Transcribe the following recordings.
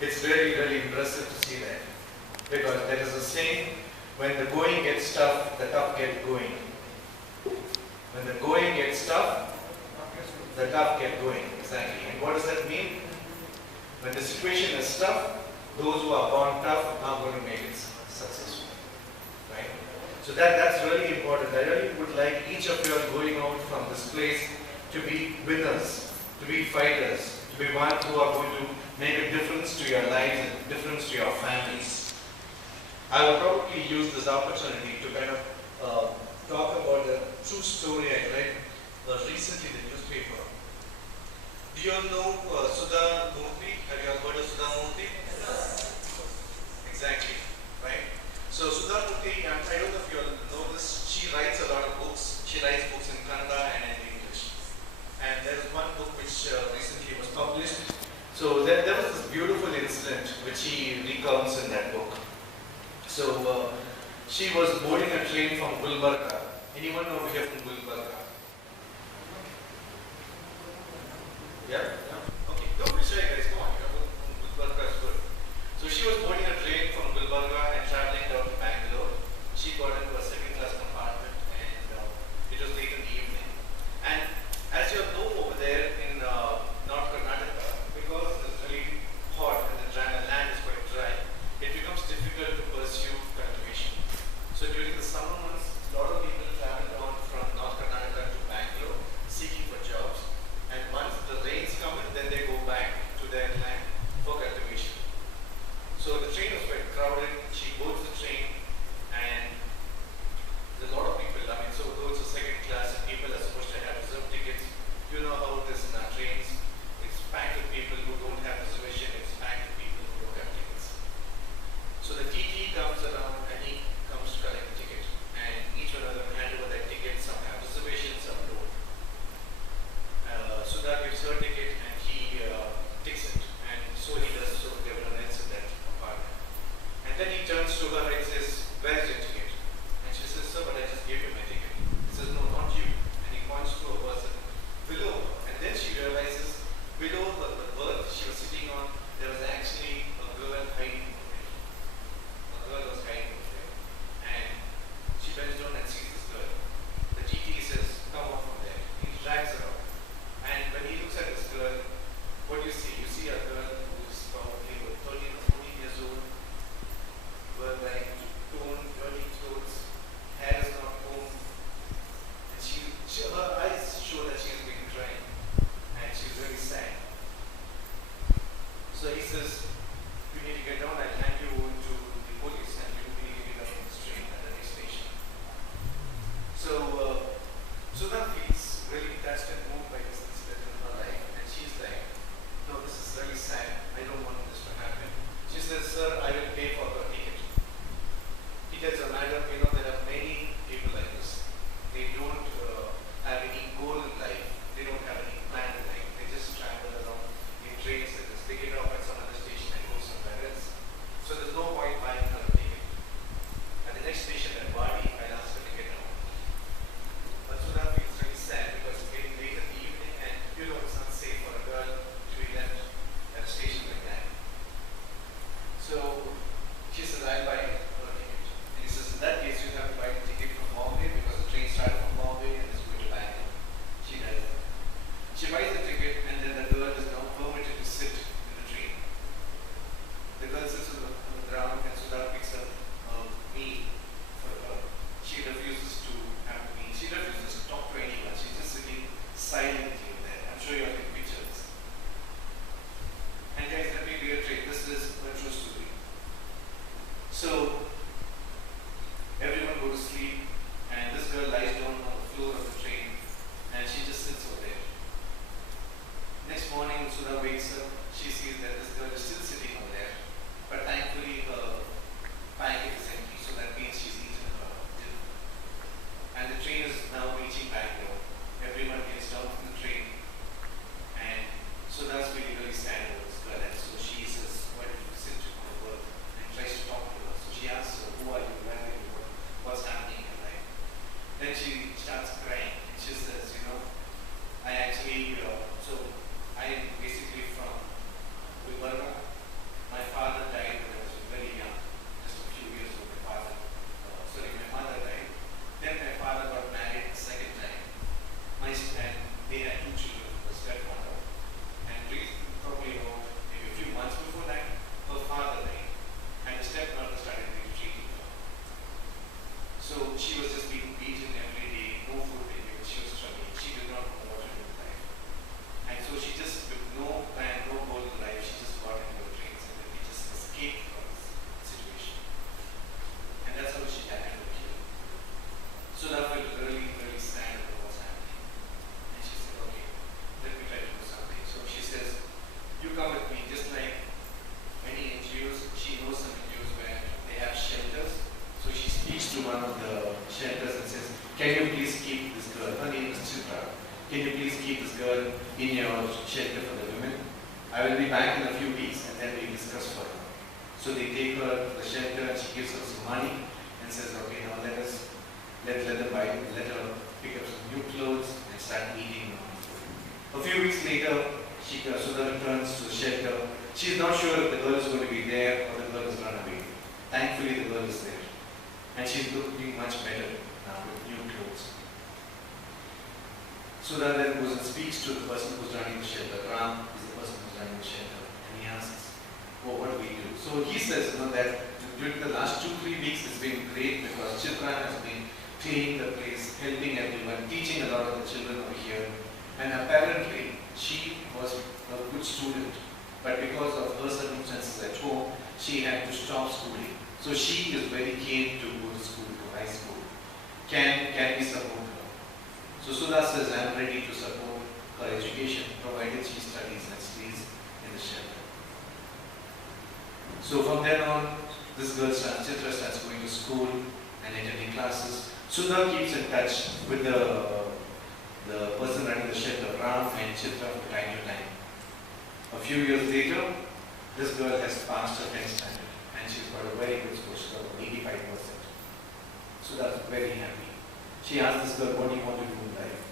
It's really, really impressive to see that. Because there is a saying, when the going gets tough, the tough get going. When the going gets tough, the tough get going. Exactly. And what does that mean? When the situation is tough, those who are born tough are going to make it successful. Right? So that's really important. I really would like each of you going out from this place to be winners, to be fighters, to be ones who are going to make a difference to your lives and difference to your families. I will probably use this opportunity to kind of talk about a true story I read recently in the newspaper. Do you all know Sudha Murthy? Have you all heard of Sudha Murthy? Yes. Exactly, right? So Sudha Murthy, I don't know if you all know this, she writes a lot of books. She writes books in Kannada and in English. And there is one book which recently was published. So there was this beautiful incident which she recounts in that book. So she was boarding a train from Gulbarga. Anyone know here from Gulbarga? Yeah? Okay, don't be shy guys, come on. Gulbarga is good. So she was boarding a train from Gulbarga and traveling down to Bangalore. She got into a second-class compartment and it was late in the evening. And as you know over there in North Karnataka, because it's really hot and the land is quite dry, it becomes difficult to pursue cultivation. So during the summer months, a lot of people travel down from North Karnataka to Bangalore seeking for jobs. And once the rains come in, then they go back to their land for cultivation. So the train was quite crowded. She boards the train and there's a lot of people. I mean, so those are second class and people are supposed to have reserved tickets. You know how it is in our trains. It's packed with people who don't have reservation. It's packed with people who don't have tickets. So the TT comes around and he comes to collect the ticket. And each one of them hand over their ticket. Some have reservations, some don't. Sudha gives her ticket and he takes it. And so he does, so everyone else in that compartment. And then he turns to her and says, "Where is your ticket?" And she says, "Sir, but I just gave you my ticket." He says, "No, not you." And he points to a person below her. And then she realizes below the berth she was sitting on, there was actually a girl hiding over there. A girl was hiding over there. And she bends down and sees this girl. The GT says, "Come on from there." He drags her out. And when he looks at this girl, what do you see? You see a girl who is probably 13 or 14 years old, wearing torn, dirty clothes, hair is not combed, and her eyes show that she has been crying, and she's very sad. So he says, "You need to get down, I'll hand you over to the police, and you will be getting on the train at the next station." So Sudha feels really touched and moved by this incident in her life, and she's like, "No, this is really sad. I don't want this to happen." She says, "Sir, I will pay for her ticket." He tells her, "Madam, you know, there are many people like this. They don't have any goal in life. They don't have any plan in life. They just travel around in trains. They get off at some other station and go somewhere else. So they take her to the shelter and she gives her some money and says, okay, now let her pick up some new clothes and start eating normal food. A few weeks later, Sudha returns to the shelter. She's not sure if the girl is going to be there or the girl has run away. Thankfully, the girl is there. And she's looking much better now with new clothes. Sudha then goes and speaks to the person who's running the shelter. Ram is the person who's running the shelter. And he asks, oh, what do we do? So he says that during the last 2-3 weeks it's been great because Chitra has been cleaning the place, helping everyone, teaching a lot of the children over here. And apparently she was a good student, but because of her circumstances at home, she had to stop schooling. So she is very keen to go to school, to high school. Can we support her? So Sudha says, I am ready to support her education, provided she studies and stays in the shelter. So from then on, this girl Chitra starts going to school and attending classes. Sudha keeps in touch with the person running the shelter, Ram and Chitra, from time to time. A few years later, this girl has passed her 10th standard and she's got a very good score, she's got 85%. Sudha is very happy. She asked this girl, what do you want to do in life?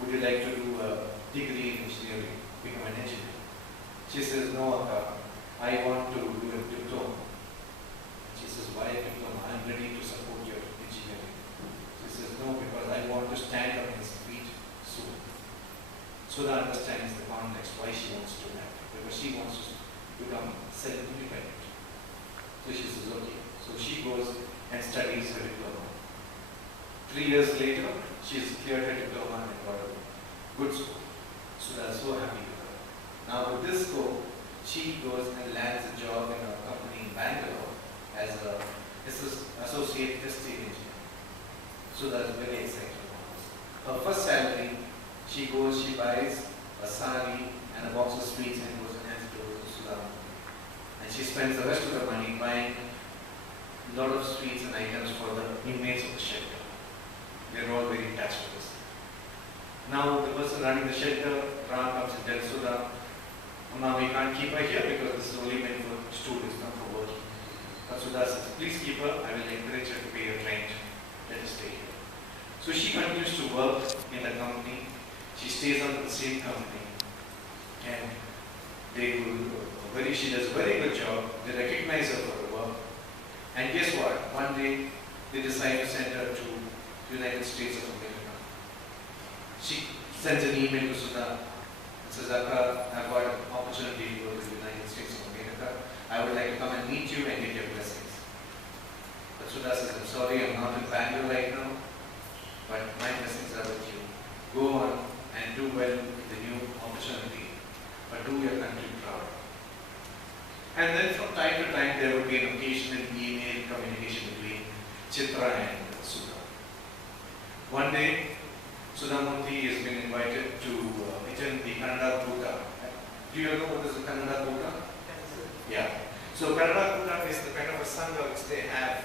Would you like to do a degree in engineering, become an engineer? She says, no, Akka, I want to do a diploma. She says, why a diploma? I'm ready to support your engineering. She says, no, because I want to stand on his feet soon. Sudha understands the context, why she wants to do that. Because she wants to become self-independent. So she says, okay. So she goes and studies her diploma. 3 years later, she's cleared her diploma and got a good score. Sudha is so happy with her. Now with this score, she goes and lands a job in a company in Bangalore as an associate testing engineer. Sudha is very excited about this. Her first salary, she buys a sari and a box of sweets and goes and hands it over to Sudha. And she spends the rest of the money buying a lot of sweets and items for the inmates of the shelter. They're all very attached to this. Now the person running the shelter, Ram, comes and tells Sudha, now we can't keep her here because this is only meant for students, not for working. But Sudha says, please keep her, I will encourage her to pay her rent. Let her stay here. So she continues to work in the company. She stays on the same company. And she does a very good job. They recognize her for her work. And guess what? One day they decide to send her to the United States of America. She sends an email to Sudha and says, Akka, I've got an opportunity to go to the United States of America. I would like to come and meet you and get your blessings. But Sudha says, I'm sorry, I'm not in Bangalore right now, but my blessings are with you. Go on and do well in the new opportunity, but do your country proud. And then from time to time, there would be an occasional email communication between Chitra and Sudha. One day, Sudha Murthy has been invited to attend the Kannada Kuta. Do you know what is the Kannada Kuta? Yeah. So Kannada Kuta is the kind of a sangha which they have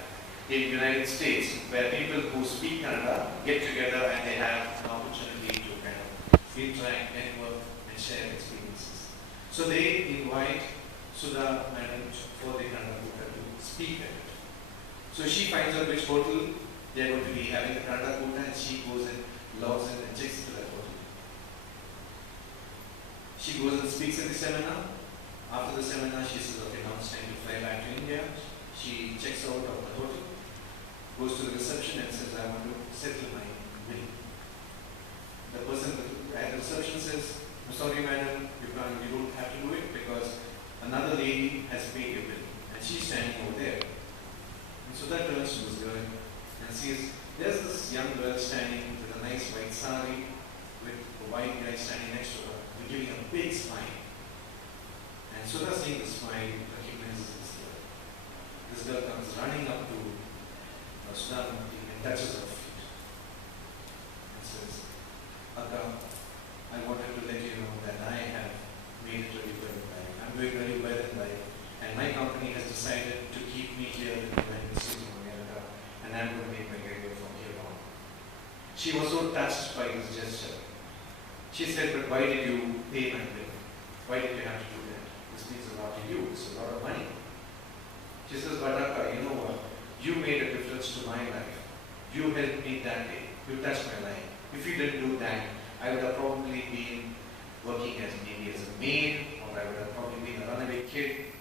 in the United States, where people who speak Kannada get together and they have an opportunity to kind of interact, network, and share experiences. So they invite Sudha Madam for the Kannada Kuta to speak at it. So she finds out which hotel they are going to be having the Kannada Kuta, and she goes and logs in and checks into that hotel. She goes and speaks at the seminar. After the seminar, she says, okay, now it's time to fly back to India. She checks out of the hotel, goes to the reception and says, I want to settle my bill. The person at the reception says, I'm sorry madam, you don't have to do it because another lady has paid your bill and she's standing over there. And so that turns to this girl and sees, there's this young girl standing with a nice white sari with a white guy standing next to her, giving a big smile. And Sudha, seeing the smile, recognizes this girl. This girl comes running up to Sudha Murthy and touches her feet and says, Akka, I wanted to let you know that I have made it really well in life. I'm doing very well in life. And my company has decided to keep me here in the United States of America, and I'm going to make my career from here on. She was so touched by this gesture. She said, but why did you pay my bill? Why did you have to do that? This means a lot to you. It's a lot of money. made a difference to my life. You helped me that day. You touched my life. If you didn't do that, I would have probably been working as maybe as a maid, or I would have probably been a runaway kid,